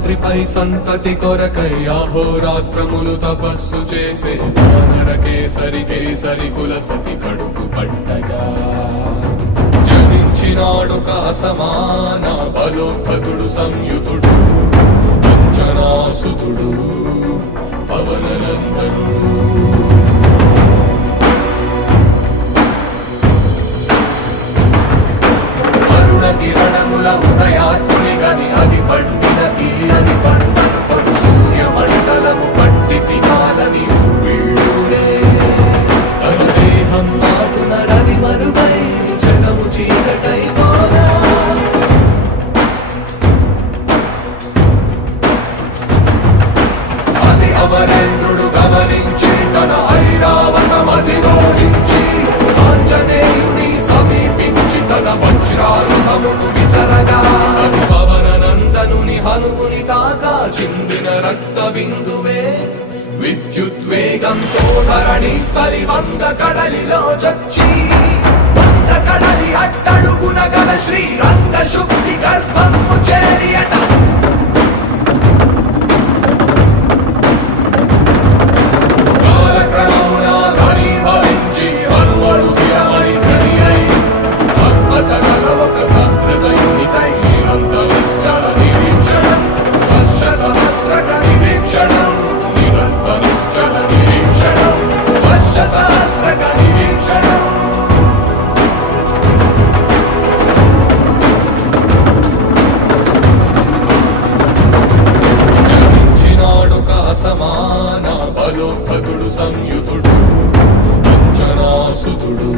శేషాద్రిపై సంతతి కొరకై అహోరాత్రములు తపస్సు చేసే వానర కేసరి కేసరి కుల సతి కడుపు పట్టగా జనించినాడొక అసమాన బలోద్ధతుడు సంయుతుడు అంజనాసుతుడు పవననందనుడు. కిరణముల ఉదయాత్ముని గని అది పండిన తీయని పంటను కొడు సూర్య మండలము పట్టి తినాలని ఊళ్ళూరే తన దేహం మాటున రవి మరుగై జగము చీకటై పోగా అది అమరేంద్రుడు గమనించి తన ఐరావతమధిరోహించి ఆంజనేయుని సమీపించి తన వజ్రాయుధమును విసరగా అది పవననందనుని హనువుని తాకా చిందిన రక్త బిందువే విద్యుద్వేగంతో ధరణి స్థలి వంద కడలిలో చచ్చి వంద కడలి అట్టడుగున గల శ్రీరంగ శుద్ధి గర్భము చేరియట. సమాన బలోద్ధతుడు సంయుతుడు అంజనాసుతుడు